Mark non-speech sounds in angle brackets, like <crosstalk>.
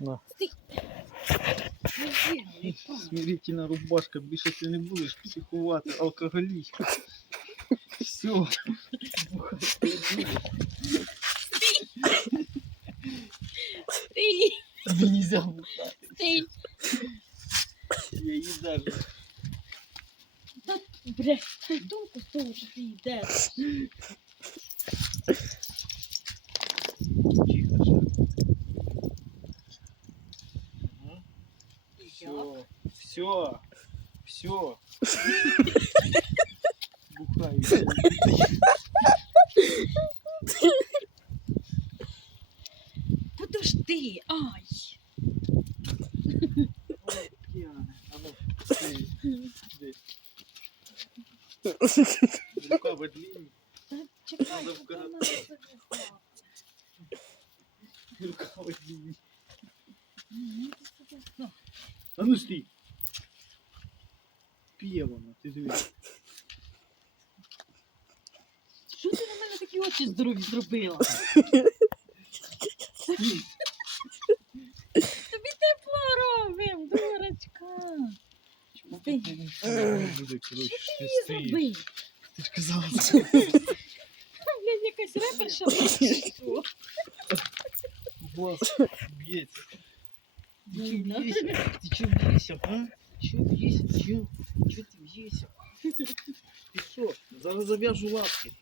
На. Стій. Не бігай, пан. Смирительна рубашка, більше ти не будеш психувати, алкоголіст. Все. Стій, Тобі нельзя бухати. стій. Я її даже. Та, блядь, ти толку з того, що ти йдеш. Все. Все. Все. Бухаю. Подожди, ай. Ой, пьяная. А ну, здесь. Длинные. Та чекай, Надо? Рукава длинные. Ні, ти сюди. А ну стій. П'є воно, ти дивись. Що ти на мене такі очі здорові зробила? Тобі тепло робим, дурочка. Що ти її зробив? Ти ж казала, Блядь, якась реперша. <laughs> голос б'ється. Ти чо Больно. б'єшся? Ти чо б'єшся, а? Чо б'єшся? Чо? Чо ти б'єшся? <laughs> Ти що? Зараз зав'яжу лапки.